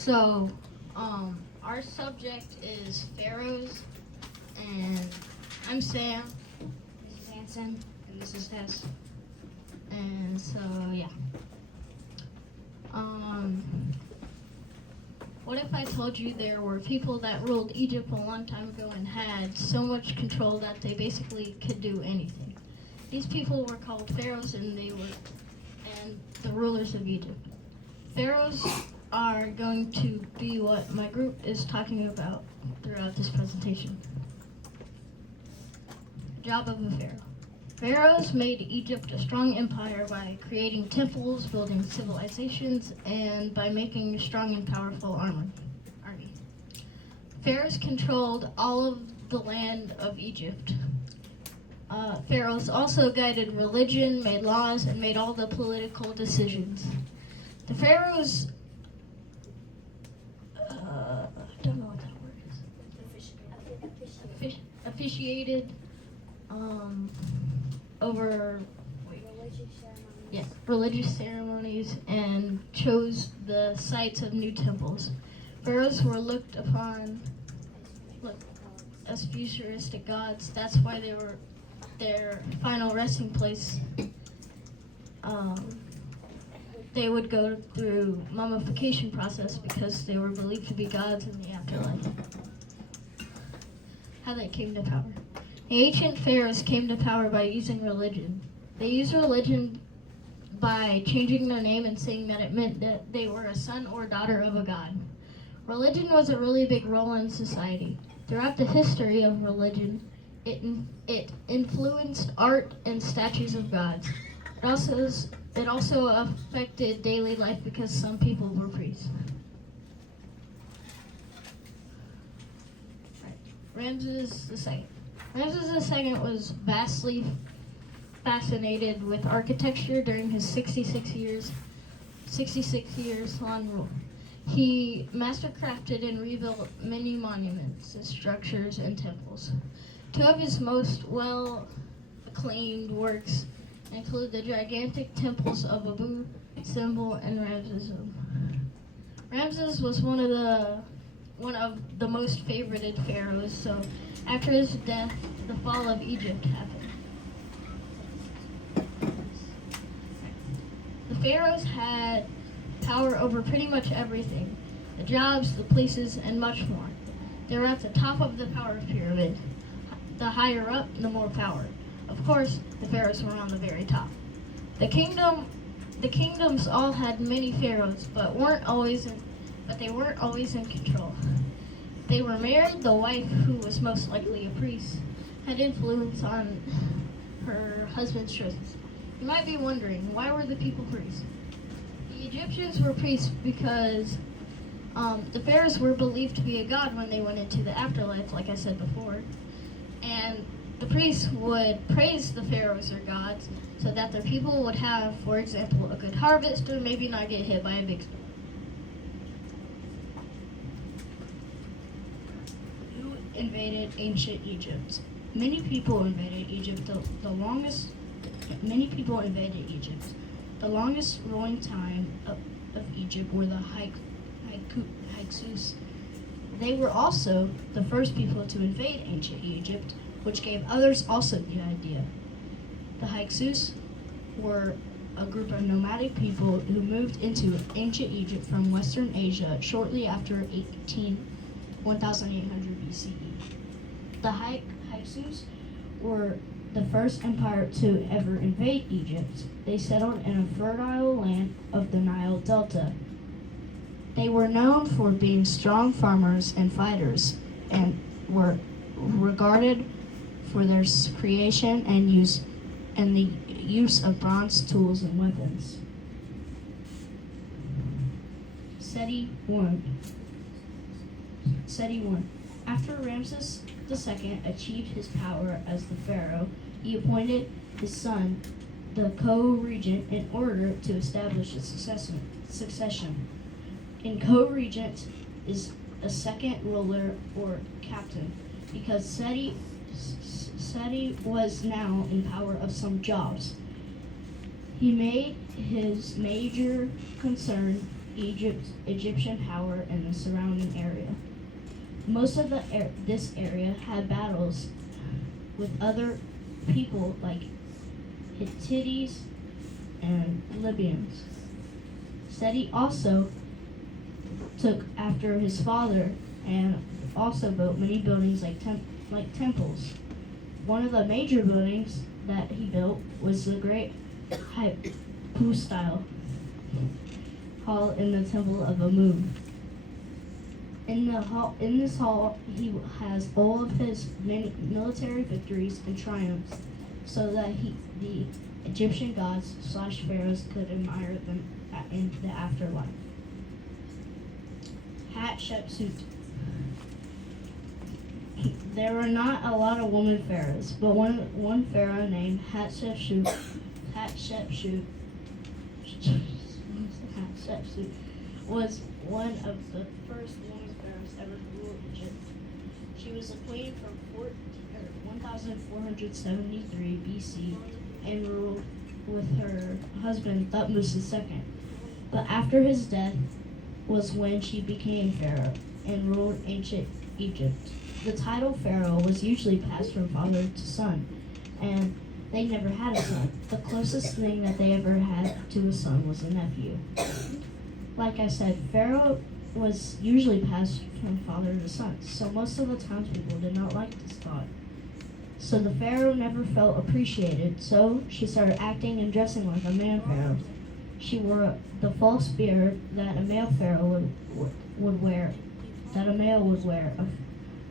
So, our subject is Pharaohs, and I'm Sam. This is Anson, and this is Hess. And so, yeah. What if I told you there were people that ruled Egypt a long time ago and had so much control that they basically could do anything? These people were called Pharaohs, and they were the rulers of Egypt. Pharaohs are going to be what my group is talking about throughout this presentation. Job of a pharaoh. Pharaohs made Egypt a strong empire by creating temples, building civilizations, and by making a strong and powerful army. Pharaohs controlled all of the land of Egypt. Pharaohs also guided religion, made laws, and made all the political decisions. The pharaohs, I don't know what that word is. Officiated over religious ceremonies and chose the sites of new temples. Pharaohs were looked upon as futuristic gods. That's why they were their final resting place. They would go through mummification process because they were believed to be gods in the afterlife. How they came to power. The ancient pharaohs came to power by using religion. They used religion by changing their name and saying that it meant that they were a son or daughter of a god. Religion was a really big role in society. Throughout the history of religion, it influenced art and statues of gods. It also affected daily life because some people were priests. Ramses II. Ramses II was vastly fascinated with architecture during his 66 years long rule. He mastercrafted and rebuilt many monuments, structures, and temples. Two of his most well-acclaimed works include the gigantic temples of Abu Simbel and Ramses. Ramses was one of the most favorited pharaohs, so after his death, the fall of Egypt happened. The pharaohs had power over pretty much everything, the jobs, the places, and much more. They were at the top of the power pyramid. The higher up, the more power. Of course, the pharaohs were on the very top. The kingdoms all had many pharaohs, but they weren't always in control. They were married. The wife, who was most likely a priest, had influence on her husband's choices. You might be wondering, why were the people priests? The Egyptians were priests because the pharaohs were believed to be a god when they went into the afterlife, like I said before. And the priests would praise the pharaohs or gods so that their people would have, for example, a good harvest or maybe not get hit by a big storm. Who invaded ancient Egypt? Many people invaded Egypt. Many people invaded Egypt. The longest ruling time of Egypt were the Hyksos. They were also the first people to invade ancient Egypt, which gave others also the idea. The Hyksos were a group of nomadic people who moved into ancient Egypt from Western Asia shortly after 1800 BCE. The Hyksos were the first empire to ever invade Egypt. They settled in a fertile land of the Nile Delta. They were known for being strong farmers and fighters, and were regarded for their creation and the use of bronze tools and weapons. Seti I. After Ramses II achieved his power as the pharaoh, he appointed his son the co-regent in order to establish a succession. In co-regent is a second ruler or captain, because Seti was now in power of some jobs. He made his major concern Egyptian power in the surrounding area. Most of this area had battles with other people like Hittites and Libyans. Seti also took after his father and also built many buildings like temples. One of the major buildings that he built was the great hypostyle hall in the temple of Amun. In this hall, he has all of his many military victories and triumphs, so that the Egyptian gods / pharaohs could admire them in the afterlife. Hatshepsut. There were not a lot of women pharaohs, but one pharaoh named Hatshepsut was one of the first women pharaohs ever to rule Egypt. She was a queen from 1473 BC and ruled with her husband Thutmose II. But after his death was when she became pharaoh and ruled ancient Egypt. The title pharaoh was usually passed from father to son, and they never had a son. The closest thing that they ever had to a son was a nephew. Like I said, pharaoh was usually passed from father to son, so most of the times people did not like this thought. So the pharaoh never felt appreciated, so she started acting and dressing like a man pharaoh. She wore the false beard that a male pharaoh would wear,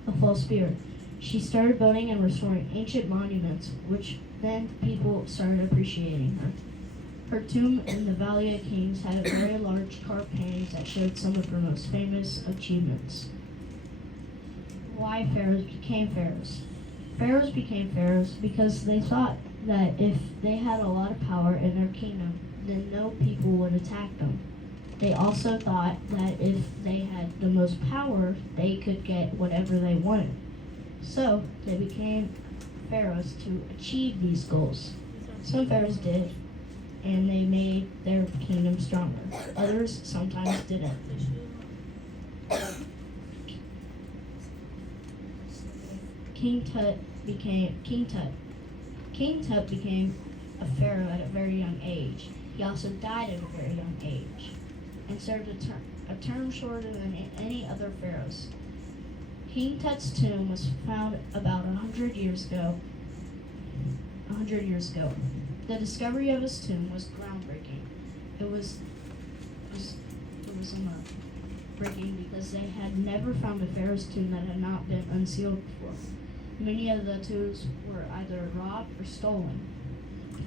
a false beard. She started building and restoring ancient monuments, which then people started appreciating her. Her tomb in the Valley of Kings had very large carved paintings that showed some of her most famous achievements. Why pharaohs became pharaohs? Pharaohs became pharaohs because they thought that if they had a lot of power in their kingdom, then no people would attack them. They also thought that if they had the most power, they could get whatever they wanted. So they became pharaohs to achieve these goals. Some pharaohs did, and they made their kingdom stronger. Others sometimes didn't. King Tut became a pharaoh at a very young age. He also died at a very young age and served a term shorter than any other pharaohs. King Tut's tomb was found about 100 years ago. The discovery of his tomb was groundbreaking. It was breaking because they had never found a pharaoh's tomb that had not been unsealed before. Many of the tombs were either robbed or stolen.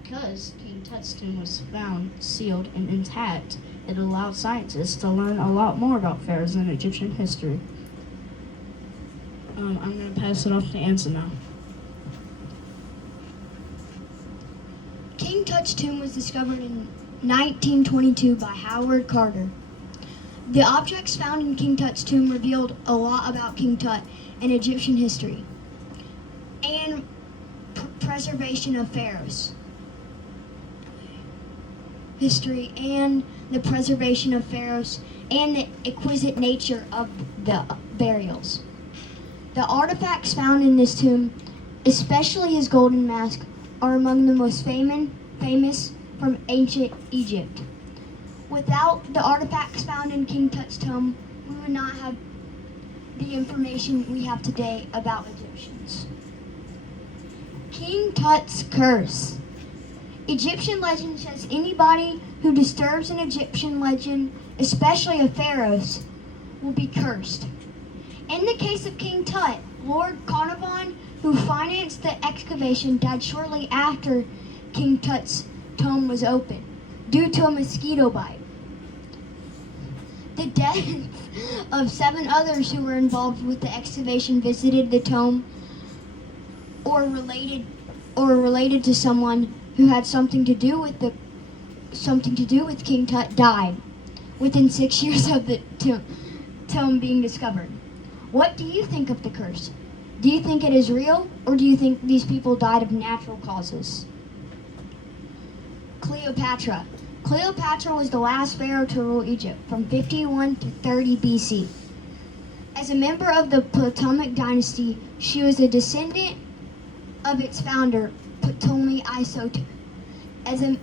Because King Tut's tomb was found sealed and intact, it allowed scientists to learn a lot more about pharaohs and Egyptian history. I'm going to pass it off to Anson now. King Tut's tomb was discovered in 1922 by Howard Carter. The objects found in King Tut's tomb revealed a lot about King Tut and Egyptian history and preservation of pharaohs. History and the preservation of pharaohs and the exquisite nature of the burials. The artifacts found in this tomb, especially his golden mask, are among the most famous from ancient Egypt. Without the artifacts found in King Tut's tomb, we would not have the information we have today about Egyptians. King Tut's curse. Egyptian legend says anybody who disturbs an Egyptian legend, especially a pharaoh's, will be cursed. In the case of King Tut, Lord Carnarvon, who financed the excavation, died shortly after King Tut's tomb was opened due to a mosquito bite. The death of 7 others who were involved with the excavation visited the tomb or related to someone who had something to do with King Tut died within 6 years of the tomb being discovered. What do you think of the curse? Do you think it is real, or do you think these people died of natural causes? Cleopatra. Cleopatra was the last pharaoh to rule Egypt from 51 to 30 BC. As a member of the Ptolemaic dynasty, she was a descendant of its founder, Ptolemy Isoter. As a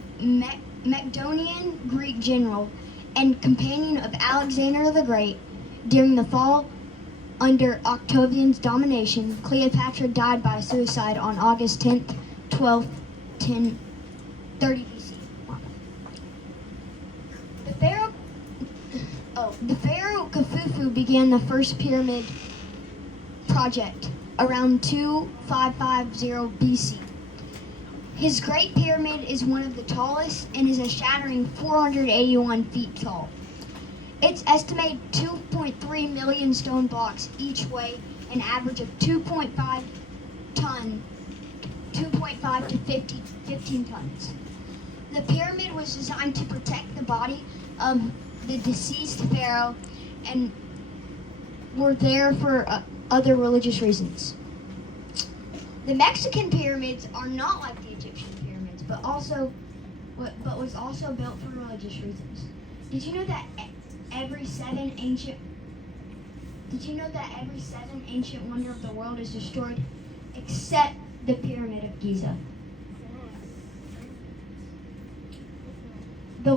Macedonian Greek general and companion of Alexander the Great, during the fall under Octavian's domination, Cleopatra died by suicide on August 10th, 12th, 1030 BC. The pharaoh Khufu began the first pyramid project around 2550 BC. His Great Pyramid is one of the tallest and is a shattering 481 feet tall. It's estimated 2.3 million stone blocks each weigh an average of 2.5 to 15 tons. The pyramid was designed to protect the body of the deceased pharaoh and were there for other religious reasons. The Mexican pyramids are not like the Egyptian pyramids, but was also built for religious reasons. Did you know that every seven ancient wonder of the world is destroyed except the Pyramid of Giza? The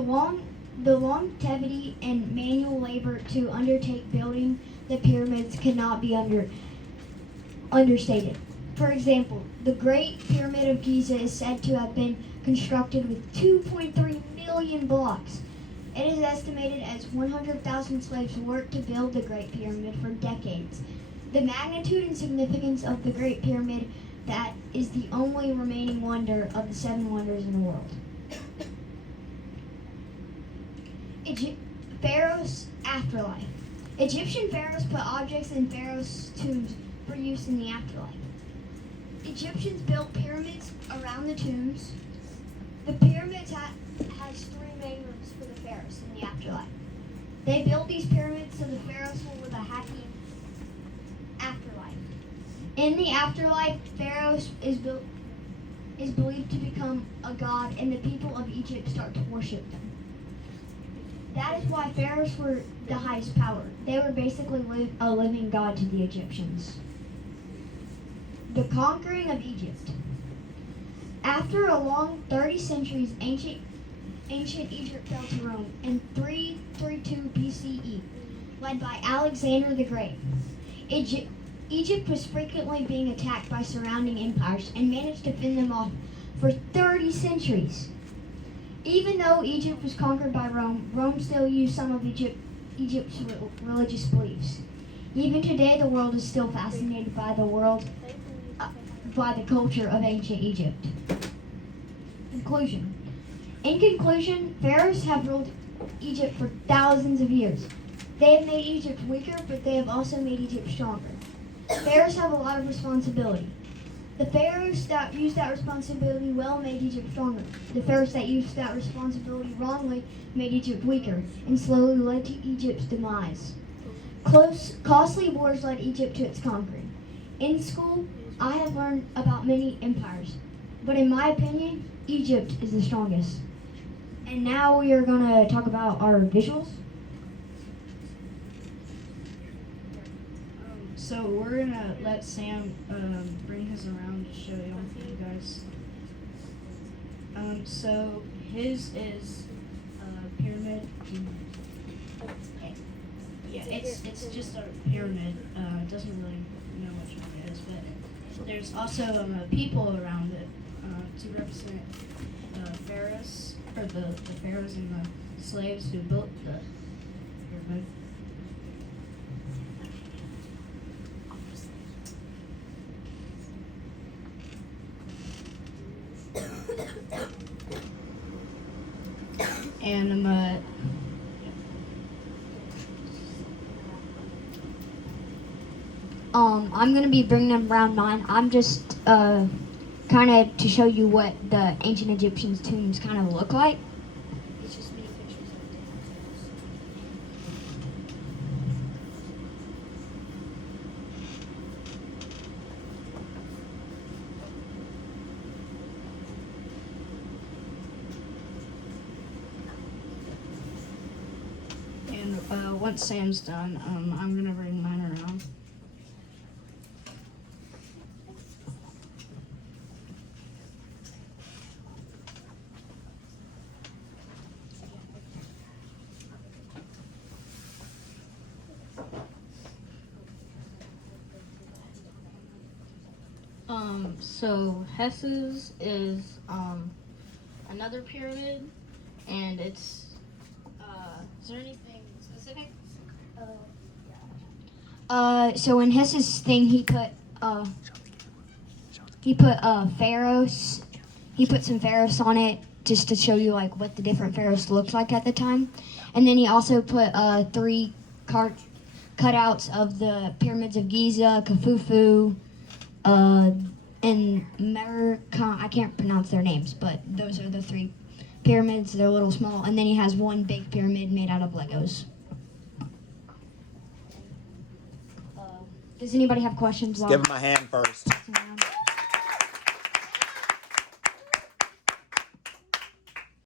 longevity and manual labor to undertake building the pyramids cannot be understated. For example, the Great Pyramid of Giza is said to have been constructed with 2.3 million blocks. It is estimated as 100,000 slaves worked to build the Great Pyramid for decades. The magnitude and significance of the Great Pyramid that is the only remaining wonder of the seven wonders in the world. Pharaoh's afterlife. Egyptian pharaohs put objects in pharaohs' tombs for use in the afterlife. Egyptians built pyramids around the tombs. The pyramids has three main rooms for the pharaohs in the afterlife. They built these pyramids so the pharaohs will live a happy afterlife. In the afterlife, pharaohs is believed to become a god, and the people of Egypt start to worship them. That is why pharaohs were the highest power. They were basically a living god to the Egyptians. The conquering of Egypt. After a long 30 centuries, ancient Egypt fell to Rome in 332 BCE, led by Alexander the Great. Egypt was frequently being attacked by surrounding empires and managed to fend them off for 30 centuries. Even though Egypt was conquered by Rome, Rome still used some of Egypt's religious beliefs. Even today, the world is still fascinated by the culture of ancient Egypt. Conclusion. In conclusion, pharaohs have ruled Egypt for thousands of years. They have made Egypt weaker, but they have also made Egypt stronger. Pharaohs have a lot of responsibility. The pharaohs that used that responsibility well made Egypt stronger. The pharaohs that used that responsibility wrongly made Egypt weaker and slowly led to Egypt's demise. Costly wars led Egypt to its conquering. In school, I have learned about many empires, but in my opinion, Egypt is the strongest. And now we are going to talk about our visuals. So we're gonna let Sam bring his around to show you guys. So his is a pyramid. Yeah, it's just a pyramid. It doesn't really know which one it is, but there's also people around it to represent pharaohs, or the pharaohs and the slaves who built the pyramid. And I'm going to be bringing them around mine. I'm just kind of to show you what the ancient Egyptians' tombs kind of look like. It's just many pictures of different and once Sam's done, I'm gonna bring mine around. So Hess's is another pyramid, and it's is there anything specific? So in Hess's thing, he put pharaohs. He put some pharaohs on it just to show you like what the different pharaohs looked like at the time, and then he also put 3 cutouts of the pyramids of Giza, Khufu, and Merkah. I can't pronounce their names, but those are the 3 pyramids. They're a little small, and then he has one big pyramid made out of Legos. Does anybody have questions? Give him a hand first. While-